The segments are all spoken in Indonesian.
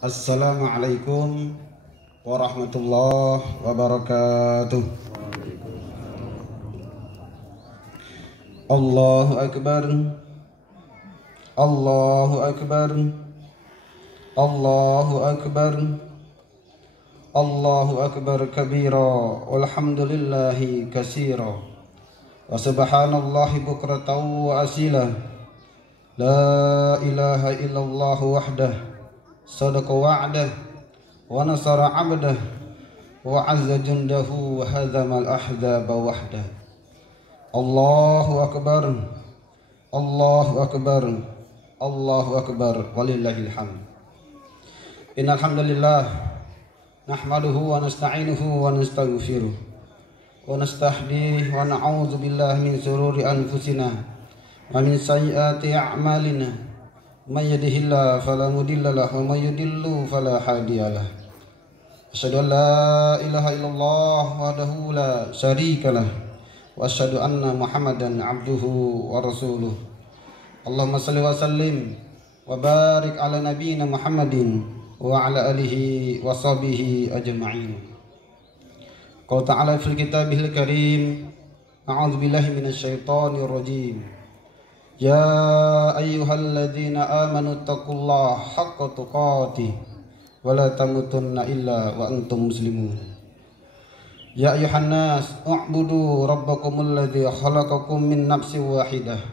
Assalamualaikum warahmatullahi wabarakatuh. Allahu Akbar, Allahu Akbar, Allahu Akbar, Allahu Akbar kabira, walhamdulillahi katsira, wa subhanallahi bukratan wa asila. La ilaha illallah wahdah, sadaqa wa'dah, wa nasara 'abdah, wa 'azza jundahu, wa hadzamal ahzaba wahdah. Allahu akbar, Allahu akbar, Allahu akbar, walillahil hamd. Innal hamdalillah nahmaduhu wa nasta'inuhu wa nastaghfiruh wa nastahdihi wa na'udzu billahi min shururi anfusina wa min sayyiati a'malina. May yahdihillahu fala mudilla lahu wa may yudlil fala hadiyalah. Asyhadu an la ilaha illallah wahdahu la syarika lah wa asyhadu anna Muhammadan abduhu wa rasuluh. Allahumma shalli wa sallim wa barik ala nabiyyina Muhammadin wa ala alihi wa sahbihi ajma'in. Qala ta'ala fil kitabihil karim, a'udzu billahi minasyaitonir rajim. Ya ayyuhalladzina amanu taqullaha haqqa tuqatih wa la tamutunna illa wa antum muslimun. Ya ayyuhan nas u'budu rabbakumul ladzi khalaqakum min nafsin wahidah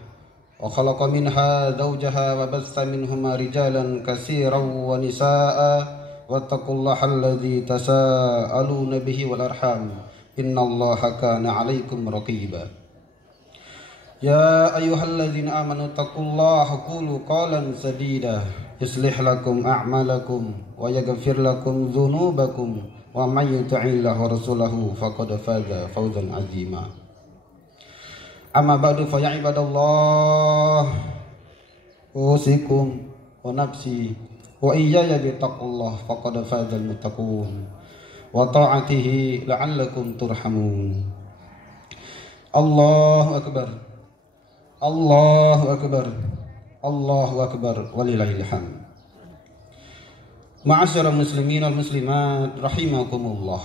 wa khalaqa minha zawjaha wa bassa minhuma rijalan katsiran wa nisaa'a wattaqullaha alladzi tasaaluna bihi wal arham innallaha kana 'alaikum raqiba. Ya ayyuhalladzina amanu taqullaha qulu qalan sadida yuslih lakum a'malakum wa yaghfir lakum dzunubakum wa may yuti'illaha wa rasulahu faqad faza fawzan 'azima. Amma ba'du fa ya ibadallah, usikum wa nafsi wa iyaya bi taqullah faqad fazal muttaqun wa ta'atihi la'allakum turhamun. Allahu akbar, Allahu akbar, Allahu akbar, walillahil hamd. Ma'asyiral muslimin wal muslimat rahimakumullah.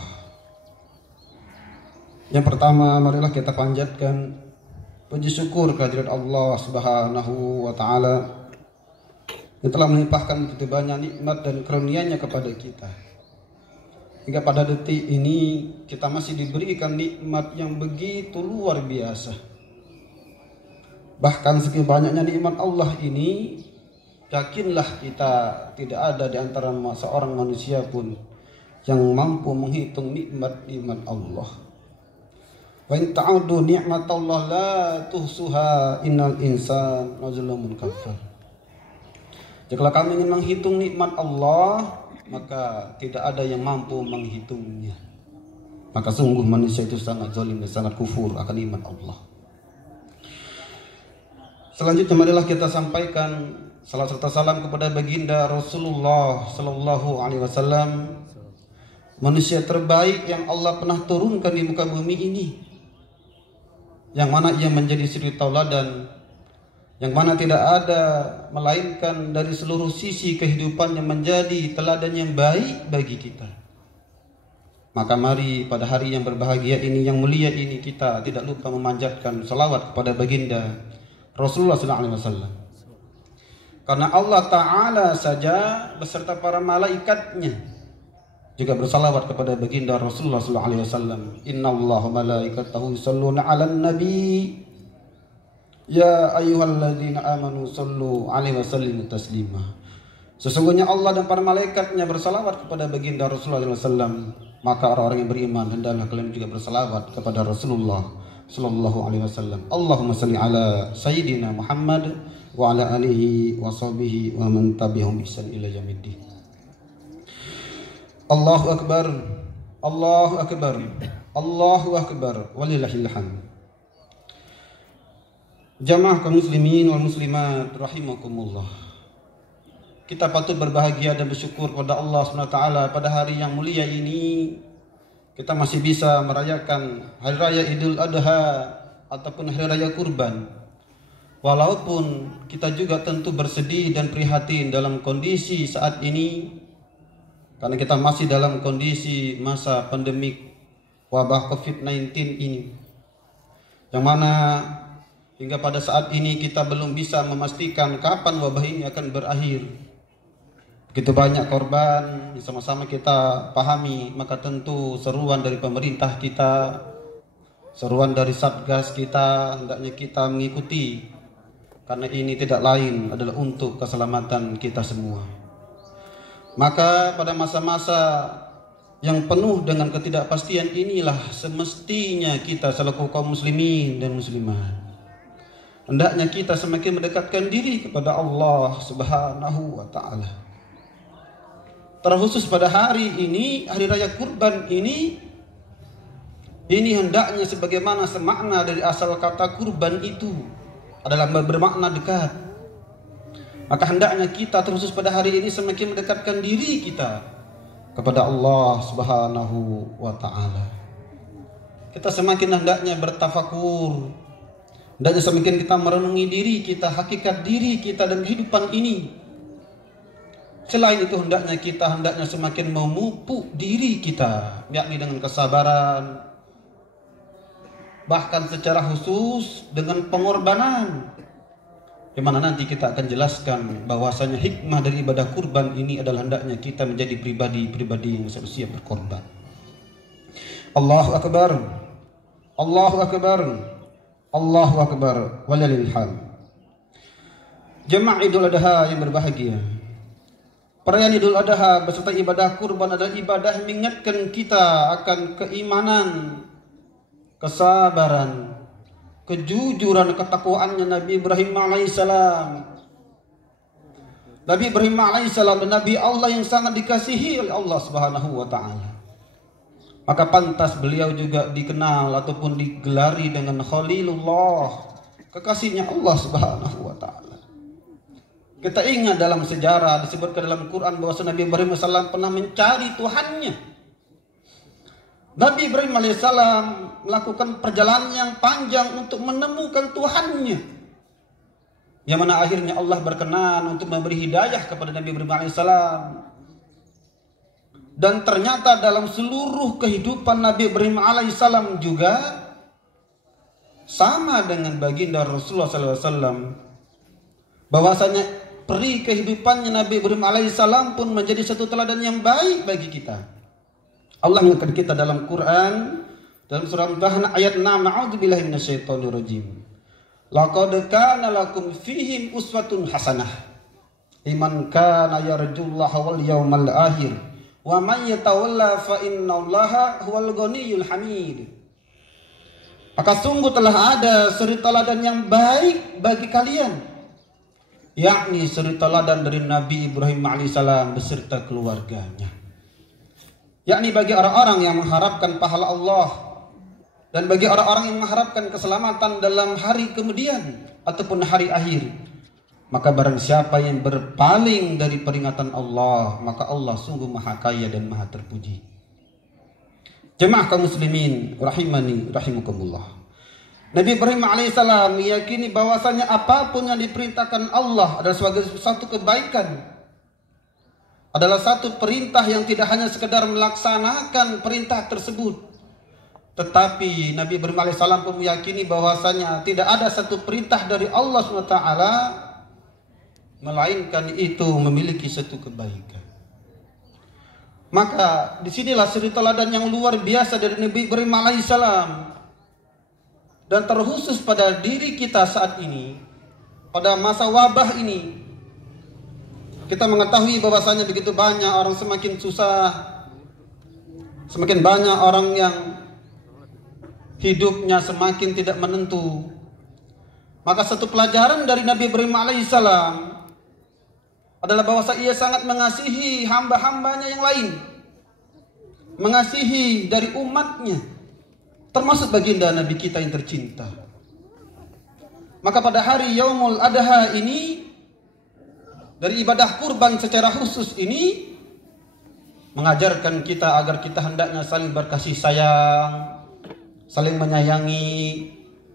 Yang pertama, marilah kita panjatkan puji syukur kehadirat Allah Subhanahu wa taala yang telah melimpahkan begitu banyak nikmat dan karunia-Nya kepada kita. Hingga pada detik ini kita masih diberikan nikmat yang begitu luar biasa. Bahkan sekian banyaknya nikmat Allah ini, yakinlah kita tidak ada di antara seorang manusia pun yang mampu menghitung nikmat-nikmat Allah. Wa in ta'udu ni'matallah la tuhsuha innal insana lazulumun kafar. Jika kami ingin menghitung nikmat Allah, maka tidak ada yang mampu menghitungnya. Maka sungguh manusia itu sangat zalim dan sangat kufur akan nikmat Allah. Selanjutnya marilah kita sampaikan salat serta salam kepada baginda Rasulullah sallallahu alaihi wasallam, manusia terbaik yang Allah pernah turunkan di muka bumi ini, yang mana ia menjadi suri tauladan, yang mana tidak ada melainkan dari seluruh sisi kehidupannya menjadi teladan yang baik bagi kita. Maka mari pada hari yang berbahagia ini, yang mulia ini, kita tidak lupa memanjatkan salawat kepada baginda Rasulullah SAW. Karena Allah Ta'ala saja beserta para malaikatnya juga bersalawat kepada baginda Rasulullah SAW. Innallaha malaikatahu yusholluna 'alan nabi ya ayyuhalladzina amanu shollu 'alaihi wa sallimu taslima. Sesungguhnya Allah dan para malaikatnya bersalawat kepada baginda Rasulullah SAW. Maka orang-orang yang beriman hendaklah kalian juga bersalawat kepada Rasulullah sallallahu alaihi wasallam. Allahumma salli ala sayyidina Muhammad wa ala alihi wa sahbihi wa man tabi'ahum bi ihsan ila yaumiddin. Allahu akbar, Allahu akbar, Allahu akbar, walillahil hamd. Jamaah kaum muslimin wal muslimat rahimakumullah. Kita patut berbahagia dan bersyukur kepada Allah SWT pada hari yang mulia ini. Kita masih bisa merayakan Hari Raya Idul Adha ataupun Hari Raya Kurban. Walaupun kita juga tentu bersedih dan prihatin dalam kondisi saat ini Karena kita masih dalam kondisi masa pandemik wabah COVID-19 ini, yang mana hingga pada saat ini kita belum bisa memastikan kapan wabah ini akan berakhir. Begitu banyak korban yang sama-sama kita pahami, maka tentu seruan dari pemerintah kita, seruan dari Satgas kita, hendaknya kita mengikuti, karena ini tidak lain adalah untuk keselamatan kita semua. Maka pada masa-masa yang penuh dengan ketidakpastian inilah semestinya kita selaku kaum muslimin dan muslimat, hendaknya kita semakin mendekatkan diri kepada Allah Subhanahu wa ta'ala. Terkhusus pada hari ini, hari raya kurban ini hendaknya sebagaimana semakna dari asal kata kurban itu adalah bermakna dekat. Maka hendaknya kita terkhusus pada hari ini semakin mendekatkan diri kita kepada Allah Subhanahu wa ta'ala. Kita semakin hendaknya bertafakur, hendaknya semakin kita merenungi diri kita, hakikat diri kita dan kehidupan ini. Selain itu hendaknya kita semakin memupuk diri kita, yakni dengan kesabaran, bahkan secara khusus dengan pengorbanan, di mana nanti kita akan jelaskan bahwasanya hikmah dari ibadah kurban ini adalah hendaknya kita menjadi pribadi yang siap berkorban. Allahu akbar, Allahu akbar, Allahu akbar, walillahil hamd. Jemaah Idul Adha yang berbahagia, perayaan Idul Adha beserta ibadah kurban adalah ibadah yang mengingatkan kita akan keimanan, kesabaran, kejujuran, ketakwaannya Nabi Ibrahim alaihissalam. Nabi Ibrahim alaihissalam Nabi Allah yang sangat dikasihi oleh Allah Subhanahu wa ta'ala. Maka pantas beliau juga dikenal ataupun digelari dengan Khalilullah, kekasihnya Allah Subhanahu wa ta'ala. Kita ingat dalam sejarah disebutkan dalam Quran bahwa Nabi Ibrahim AS pernah mencari Tuhannya. Nabi Ibrahim AS melakukan perjalanan yang panjang untuk menemukan Tuhannya, yang mana akhirnya Allah berkenan untuk memberi hidayah kepada Nabi Ibrahim AS. Dan ternyata dalam seluruh kehidupan Nabi Ibrahim AS juga sama dengan baginda Rasulullah SAW, bahwasanya peri kehidupannya Nabi Ibrahim alaihissalam pun menjadi satu teladan yang baik bagi kita. Allah mengingatkan kita dalam Quran, dalam surah Al-Baqarah ayat 6, a'udzubillahi minasyaitonirrajim. Laqad kana lakum fihim uswatun hasanah liman kana yarjullaha wal yawmal akhir wa man yatawalla fa innallaha huwal ghaniyyul hamid. Maka sungguh telah ada suri teladan yang baik bagi kalian, yakni suri teladan dari Nabi Ibrahim alaihissalam beserta keluarganya, yakni bagi orang-orang yang mengharapkan pahala Allah dan bagi orang-orang yang mengharapkan keselamatan dalam hari kemudian ataupun hari akhir. Maka barang siapa yang berpaling dari peringatan Allah, maka Allah sungguh maha kaya dan maha terpuji. Jemaah kaum muslimin rahimani rahimakumullah, Nabi Ibrahim alaihissalam meyakini bahwasanya apapun yang diperintahkan Allah adalah sebagai satu kebaikan, adalah satu perintah yang tidak hanya sekedar melaksanakan perintah tersebut, tetapi Nabi Ibrahim alaihissalam pun meyakini bahwasanya tidak ada satu perintah dari Allah SWT melainkan itu memiliki satu kebaikan. Maka disinilah suri teladan yang luar biasa dari Nabi Ibrahim alaihissalam. Dan terkhusus pada diri kita saat ini, pada masa wabah ini, kita mengetahui bahwasanya begitu banyak orang semakin susah, semakin banyak orang yang hidupnya semakin tidak menentu. Maka satu pelajaran dari Nabi Ibrahim alaihissalam adalah bahwa ia sangat mengasihi hamba-hambanya yang lain, mengasihi dari umatnya, termasuk baginda Nabi kita yang tercinta. Maka pada hari Yaumul Adha ini, dari ibadah kurban secara khusus ini, mengajarkan kita agar kita hendaknya saling berkasih sayang, saling menyayangi,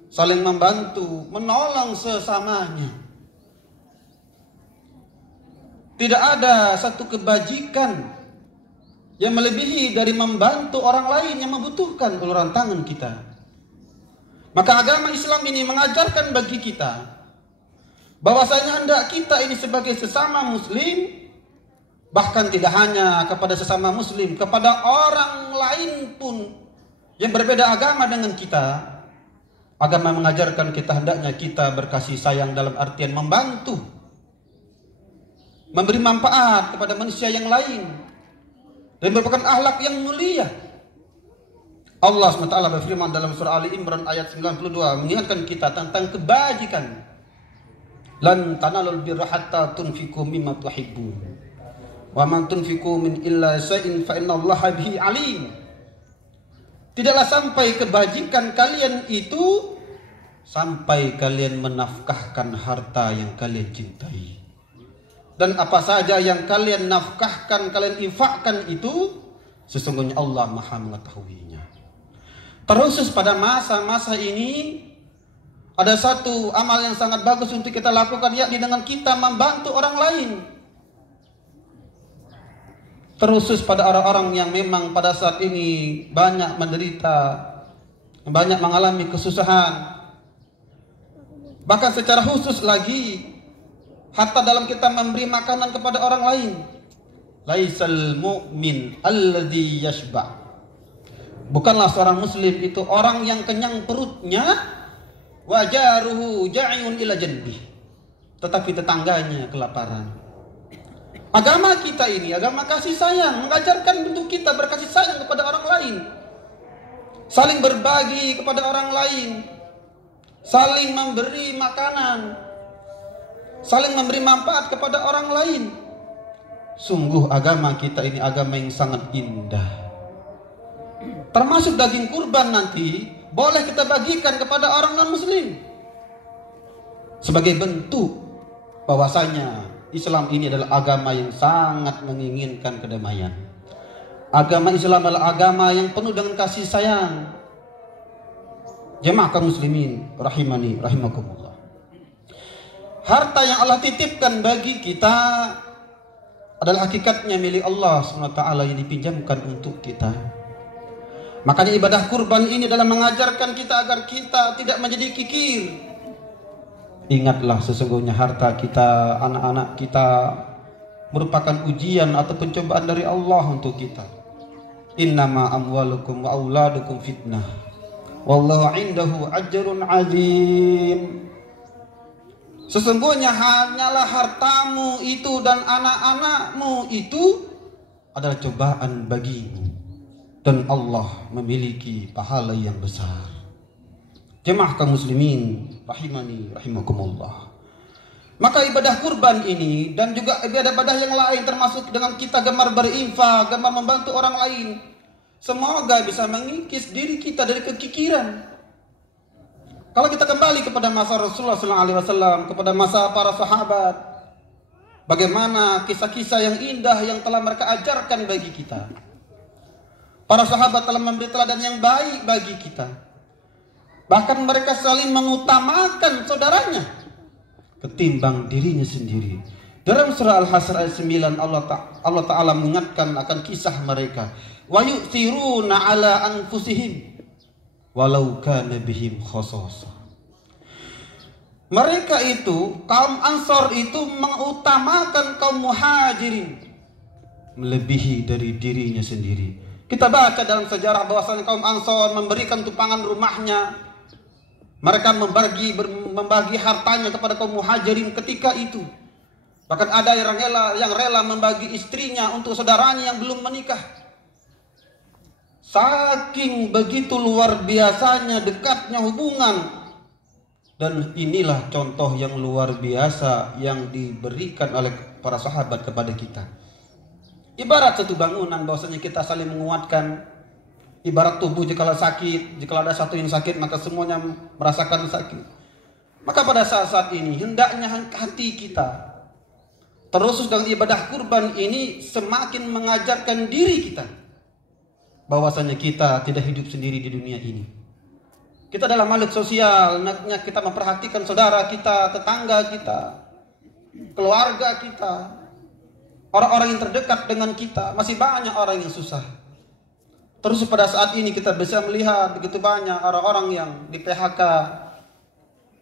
saling membantu, menolong sesamanya. Tidak ada satu kebajikan yang melebihi dari membantu orang lain yang membutuhkan uluran tangan kita. Maka agama Islam ini mengajarkan bagi kita bahwasanya hendak kita ini sebagai sesama muslim, bahkan tidak hanya kepada sesama muslim, kepada orang lain pun yang berbeda agama dengan kita, agama mengajarkan kita hendaknya kita berkasih sayang dalam artian membantu, memberi manfaat kepada manusia yang lain, dan merupakan akhlak yang mulia. Allah SWT berfirman dalam surah Ali Imran ayat 92 mengingatkan kita tentang kebajikan. Lan tanalul birra hatta tunfiqu mimma tuhibbun. Wa man tunfiqu min illa syai'in fa innallaha bihi alim. Tidaklah sampai kebajikan kalian itu sampai kalian menafkahkan harta yang kalian cintai. Dan apa saja yang kalian nafkahkan, kalian infakkan itu, sesungguhnya Allah Maha mengetahuinya. Terkhusus pada masa-masa ini, ada satu amal yang sangat bagus untuk kita lakukan, yakni dengan kita membantu orang lain. Terkhusus pada orang-orang yang memang pada saat ini banyak menderita, banyak mengalami kesusahan. Bahkan secara khusus lagi, hatta dalam kita memberi makanan kepada orang lain. Laisal mu'min alladhi yashba'. Bukanlah seorang muslim itu orang yang kenyang perutnya, wajaruhu ja'iyun ila janbih, tetapi tetangganya kelaparan. Agama kita ini agama kasih sayang, mengajarkan untuk kita berkasih sayang kepada orang lain, saling berbagi kepada orang lain, saling memberi makanan, saling memberi manfaat kepada orang lain. Sungguh agama kita ini agama yang sangat indah. Termasuk daging kurban nanti boleh kita bagikan kepada orang non-muslim sebagai bentuk bahwasanya Islam ini adalah agama yang sangat menginginkan kedamaian. Agama Islam adalah agama yang penuh dengan kasih sayang. Jemaah kaum muslimin rahimani rahimakumullah. Harta yang Allah titipkan bagi kita adalah hakikatnya milik Allah SWT yang dipinjamkan untuk kita. Makanya ibadah kurban ini adalah mengajarkan kita agar kita tidak menjadi kikir. Ingatlah sesungguhnya harta kita, anak-anak kita merupakan ujian atau pencobaan dari Allah untuk kita. Innama amwalukum wa auladukum fitnah. Wallahu indahu ajrun azim. Sesungguhnya hanyalah hartamu itu dan anak-anakmu itu adalah cobaan bagimu. Dan Allah memiliki pahala yang besar. Jemaah kaum muslimin rahimani rahimakumullah. Maka ibadah kurban ini dan juga ibadah-ibadah yang lain termasuk dengan kita gemar berinfak, gemar membantu orang lain, semoga bisa mengikis diri kita dari kekikiran. Kalau kita kembali kepada masa Rasulullah SAW, kepada masa para sahabat, bagaimana kisah-kisah yang indah yang telah mereka ajarkan bagi kita. Para sahabat telah memberi teladan yang baik bagi kita. Bahkan mereka saling mengutamakan saudaranya ketimbang dirinya sendiri. Dalam surah Al-Hasr ayat 9 Allah Ta'ala mengingatkan akan kisah mereka. Wa yu'thiruna ala anfusihim walau kana bihim khasasah. Mereka itu, kaum Ansor itu mengutamakan kaum Muhajirin melebihi dari dirinya sendiri. Kita baca dalam sejarah bahwasanya kaum Ansor memberikan tumpangan rumahnya. Mereka membagi hartanya kepada kaum Muhajirin ketika itu. Bahkan ada yang rela membagi istrinya untuk saudaranya yang belum menikah. Saking begitu luar biasanya dekatnya hubungan. Dan inilah contoh yang luar biasa yang diberikan oleh para sahabat kepada kita. Ibarat satu bangunan bahwasanya kita saling menguatkan. Ibarat tubuh jika sakit, jika ada satu yang sakit maka semuanya merasakan sakit. Maka pada saat-saat ini hendaknya hati kita terus dengan ibadah kurban ini semakin mengajarkan diri kita bahwasanya kita tidak hidup sendiri di dunia ini. Kita adalah makhluk sosial, hendaknya kita memperhatikan saudara kita, tetangga kita, keluarga kita, orang-orang yang terdekat dengan kita, masih banyak orang yang susah. Terus pada saat ini kita bisa melihat begitu banyak orang-orang yang di PHK.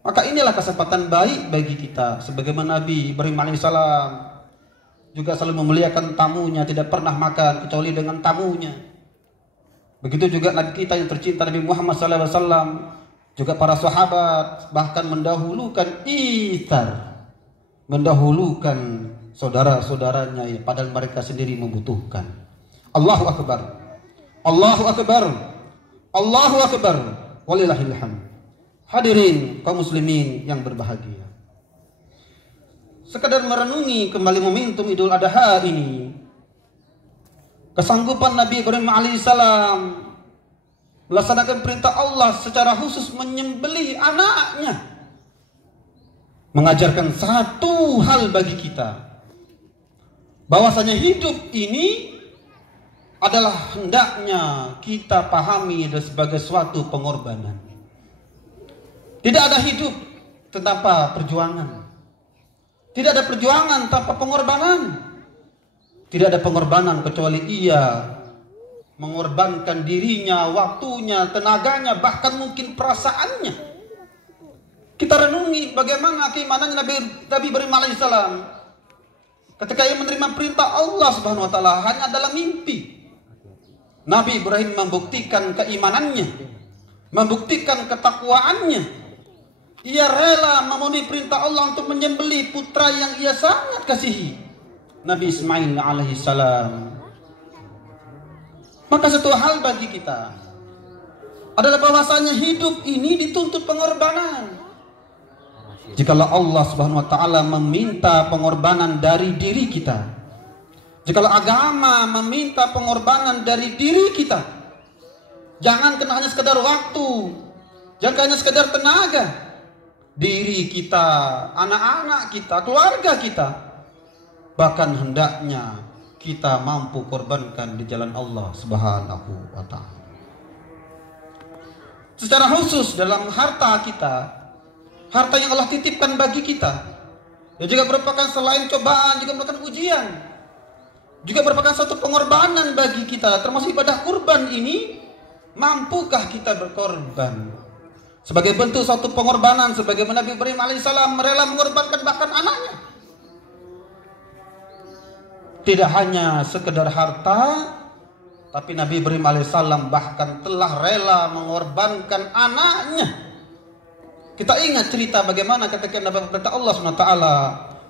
Maka inilah kesempatan baik bagi kita. Sebagaimana Nabi Ibrahim alaihissalam juga selalu memuliakan tamunya, tidak pernah makan kecuali dengan tamunya. Begitu juga Nabi kita yang tercinta Nabi Muhammad SAW, juga para sahabat bahkan mendahulukan ithar, mendahulukan saudara-saudaranya ya, padahal mereka sendiri membutuhkan. Allahu Akbar, Allahu Akbar, Allahu Akbar, walillahil hamd. Hadirin kaum muslimin yang berbahagia, sekadar merenungi kembali momentum Idul Adha ini, kesanggupan Nabi Ibrahim alaihissalam melaksanakan perintah Allah secara khusus menyembelih anaknya, mengajarkan satu hal bagi kita, bahwasanya hidup ini adalah hendaknya kita pahami sebagai suatu pengorbanan. Tidak ada hidup tanpa perjuangan. Tidak ada perjuangan tanpa pengorbanan. Tidak ada pengorbanan kecuali ia mengorbankan dirinya, waktunya, tenaganya, bahkan mungkin perasaannya. Kita renungi bagaimana keimanan Nabi Ibrahim alaihissalam ketika ia menerima perintah Allah Subhanahu wa taala hanya dalam mimpi. Nabi Ibrahim membuktikan keimanannya, membuktikan ketakwaannya. Ia rela memenuhi perintah Allah untuk menyembelih putra yang ia sangat kasihi, Nabi Ismail alaihissalam. Maka satu hal bagi kita adalah bahwasanya hidup ini dituntut pengorbanan. Jikalau Allah Subhanahu wa taala meminta pengorbanan dari diri kita, jikalau agama meminta pengorbanan dari diri kita, jangan hanya sekedar waktu, jangan hanya sekedar tenaga, diri kita, anak-anak kita, keluarga kita, bahkan hendaknya kita mampu korbankan di jalan Allah Subhanahu wa taala. Secara khusus dalam harta kita, harta yang Allah titipkan bagi kita, dan juga merupakan selain cobaan, juga merupakan ujian, juga merupakan satu pengorbanan bagi kita, termasuk ibadah kurban ini. Mampukah kita berkorban sebagai bentuk suatu pengorbanan, sebagaimana Nabi Ibrahim alaihissalam rela mengorbankan bahkan anaknya? Tidak hanya sekedar harta, tapi Nabi Ibrahim alaihissalam bahkan telah rela mengorbankan anaknya. Kita ingat cerita bagaimana ketika Nabi berkata Allah SWT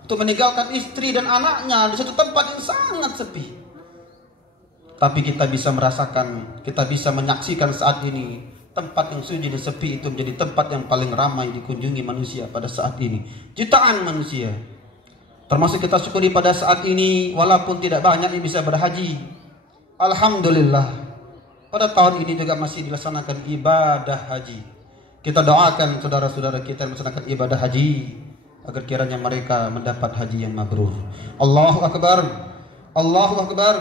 untuk meninggalkan istri dan anaknya di satu tempat yang sangat sepi. Tapi kita bisa merasakan, kita bisa menyaksikan saat ini tempat yang sunyi dan sepi itu menjadi tempat yang paling ramai dikunjungi manusia pada saat ini. Jutaan manusia. Termasuk kita syukuri pada saat ini, walaupun tidak banyak yang bisa berhaji, alhamdulillah pada tahun ini juga masih dilaksanakan ibadah haji. Kita doakan saudara-saudara kita yang melaksanakan ibadah haji agar kiranya mereka mendapat haji yang mabrur. Allahu Akbar, Allahu Akbar,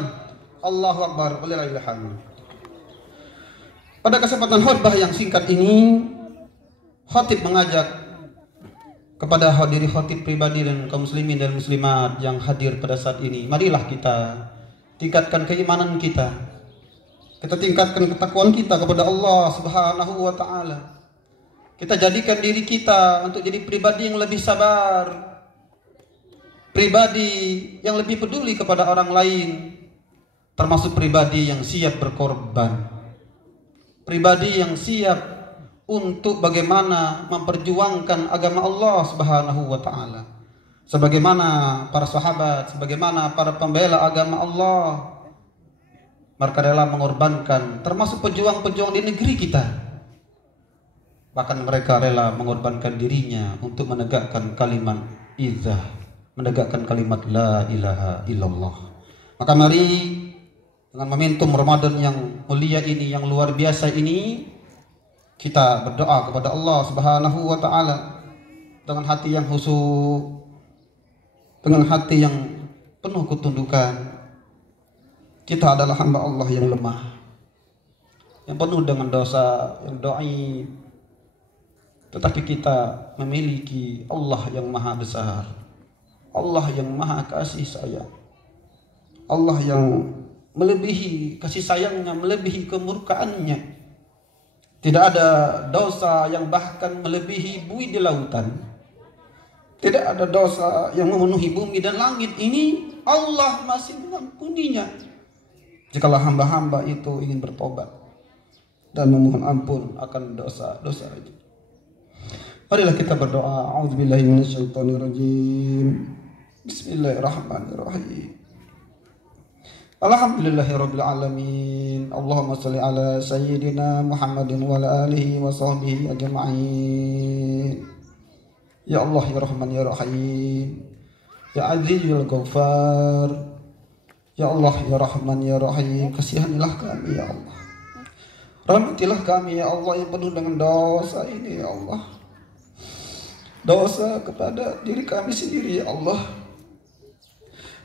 Allahu Akbar, walillahil hamd. Pada kesempatan khutbah yang singkat ini, khatib mengajak kepada hadiri khatib pribadi dan kaum muslimin dan muslimat yang hadir pada saat ini, marilah kita tingkatkan keimanan kita. Kita tingkatkan ketakwaan kita kepada Allah Subhanahu wa taala. Kita jadikan diri kita untuk jadi pribadi yang lebih sabar, pribadi yang lebih peduli kepada orang lain, termasuk pribadi yang siap berkorban, pribadi yang siap untuk bagaimana memperjuangkan agama Allah Subhanahu wa taala. Sebagaimana para sahabat, sebagaimana para pembela agama Allah, mereka rela mengorbankan, termasuk pejuang-pejuang di negeri kita. Bahkan mereka rela mengorbankan dirinya untuk menegakkan kalimat izzah, menegakkan kalimat la ilaha illallah. Maka mari dengan momentum Ramadan yang mulia ini, yang luar biasa ini, kita berdoa kepada Allah Subhanahu wa taala dengan hati yang khusyuk, dengan hati yang penuh ketundukan. Kita adalah hamba Allah yang lemah, yang penuh dengan dosa, yang dhaif. Tetapi kita memiliki Allah yang maha besar, Allah yang maha kasih sayang, Allah yang melebihi kasih sayangnya, melebihi kemurkaannya. Tidak ada dosa yang bahkan melebihi buih di lautan. Tidak ada dosa yang memenuhi bumi dan langit. Ini Allah masih mengampuninya. Jikalau hamba-hamba itu ingin bertobat dan memohon ampun akan dosa-dosa itu. Marilah kita berdoa. A'udzubillahi minasyaitonirrajim. Bismillahirrahmanirrahim. Alhamdulillahirabbil alamin. Allahumma shalli ala sayyidina Muhammadin wa ala alihi wa sahbihi ajma'in. Ya Allah ya Rahman ya Rahim. Ya Aziz ya Ghaffar. Ya Allah ya Rahman ya Rahim, kasihanilah kami ya Allah. Rahmatilah kami ya Allah yang penuh dengan dosa ini ya Allah. Dosa kepada diri kami sendiri ya Allah.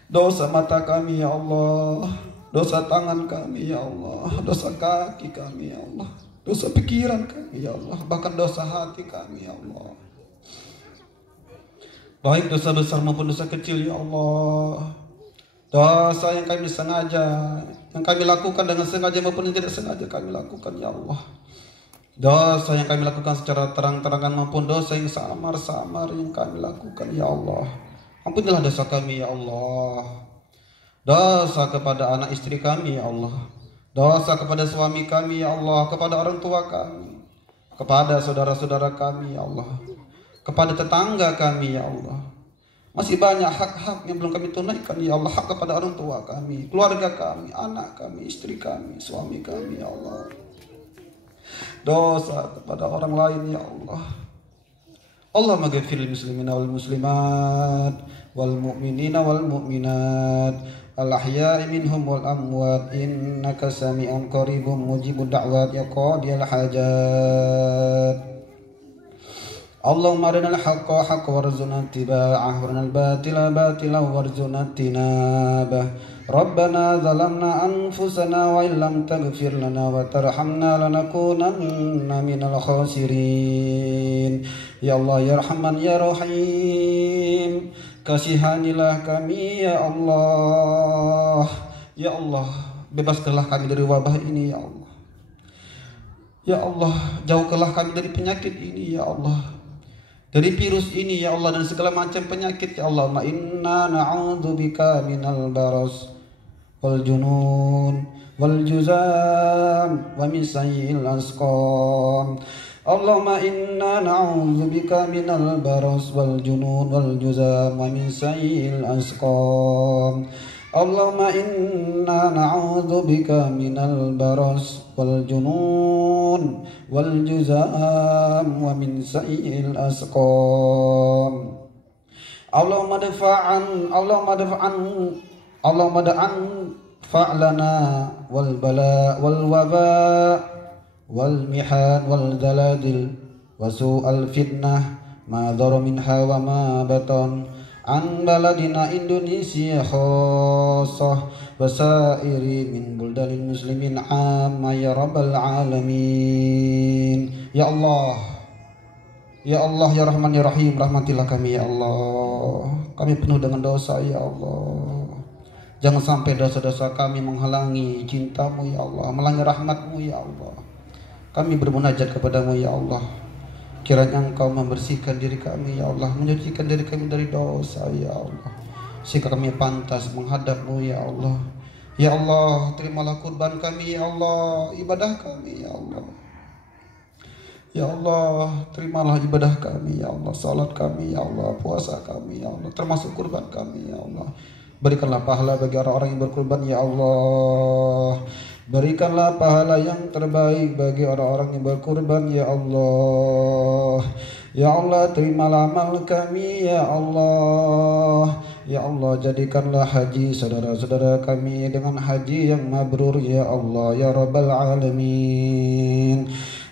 Dosa mata kami ya Allah, dosa tangan kami ya Allah, dosa kaki kami ya Allah, dosa pikiran kami ya Allah, bahkan dosa hati kami ya Allah. Baik dosa besar maupun dosa kecil ya Allah. Dosa yang kami sengaja, yang kami lakukan dengan sengaja maupun yang tidak sengaja kami lakukan ya Allah. Dosa yang kami lakukan secara terang-terangan maupun dosa yang samar-samar yang kami lakukan ya Allah. Ampunilah dosa kami ya Allah. Dosa kepada anak istri kami ya Allah. Dosa kepada suami kami ya Allah. Kepada orang tua kami. Kepada saudara-saudara kami ya Allah. Kepada tetangga kami ya Allah. Masih banyak hak-hak yang belum kami tunaikan ya Allah. Hak kepada orang tua kami, keluarga kami, anak kami, istri kami, suami kami ya Allah. Dosa kepada orang lain ya Allah. Allahumma ghafir lil muslimina wal muslimat wal mu'minina wal mu'minat al ahya'i minhum wal amwat innaka sami'un qaribun mujibud da'wat ya qadiyal hajat. Allahumma arinal haqqa haqqan warzuqna ittiba'ah warinal batila batilan warzuqna ijtinabah. Rabbana zalamna anfusana wa illam taghfir lana wa tarhamna lanakunanna minal khasirin. Ya Allah ya Rahman ya Rahim, kasihanilah kami ya Allah. Ya Allah, bebaskanlah kami dari wabah ini ya Allah. Ya Allah, jauhkanlah kami dari penyakit ini ya Allah. Dari virus ini ya Allah dan segala macam penyakit ya Allah. Ma inna na'udzubika minal baras wal junun wal juzam wa min sayyi'il asqam. Allahumma inna na'udzubika minal baras wal junun wal juzam wa min sayyi'il asqam. Allahumma inna na'udzubika minal baras wal junun wal juzam wa min sayyi'il asqam. Allahumma daf'an fa'lana wal bala wal waba wal mihan wal daladil wa su'al fitnah ma dhara minha wa ma batan an baladina Indonesia khassah wa sairi min buldanil muslimin amma ya rabbal alamin. Ya Allah ya Allah ya Rahman ya Rahim, rahmatilah kami ya Allah. Kami penuh dengan dosa ya Allah. Jangan sampai dosa-dosa kami menghalangi cintamu ya Allah, menghalangi rahmatmu ya Allah. Kami bermunajat kepadamu ya Allah. Kiranya Engkau membersihkan diri kami ya Allah, menyucikan diri kami dari dosa ya Allah, sehingga kami pantas menghadapmu ya Allah. Ya Allah, terimalah kurban kami ya Allah, ibadah kami ya Allah. Ya Allah, terimalah ibadah kami ya Allah, salat kami ya Allah, puasa kami ya Allah, termasuk kurban kami ya Allah. Berikanlah pahala bagi orang-orang yang berkurban ya Allah. Berikanlah pahala yang terbaik bagi orang-orang yang berkurban ya Allah. Ya Allah, terimalah amal kami ya Allah. Ya Allah, jadikanlah haji saudara-saudara kami dengan haji yang mabrur ya Allah ya Rabbal Alamin.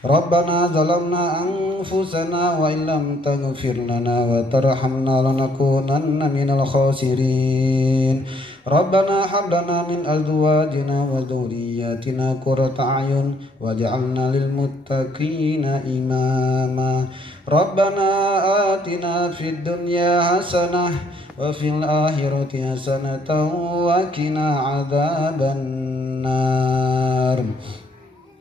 Rabbana zalamna anfusana wa illam taghfir lana wa tarhamna lanakunanna minal khasirin. ربنا هب لنا من أزواجنا وذرياتنا قرة أعين واجعلنا للمتقين إماما ربنا آتنا في الدنيا حسنة وفي الآخرة حسنة وقنا عذاب النار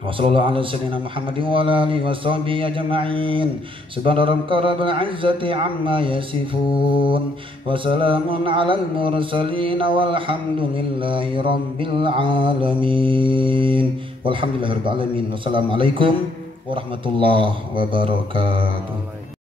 وصلى الله على سيدنا محمد وعلى آله وصحبه أجمعين سبحان ربك رب العزة عما يصفون وسلام على المرسلين والحمد لله رب العالمين والحمد لله رب العالمين والسلام عليكم warahmatullahi wabarakatuh.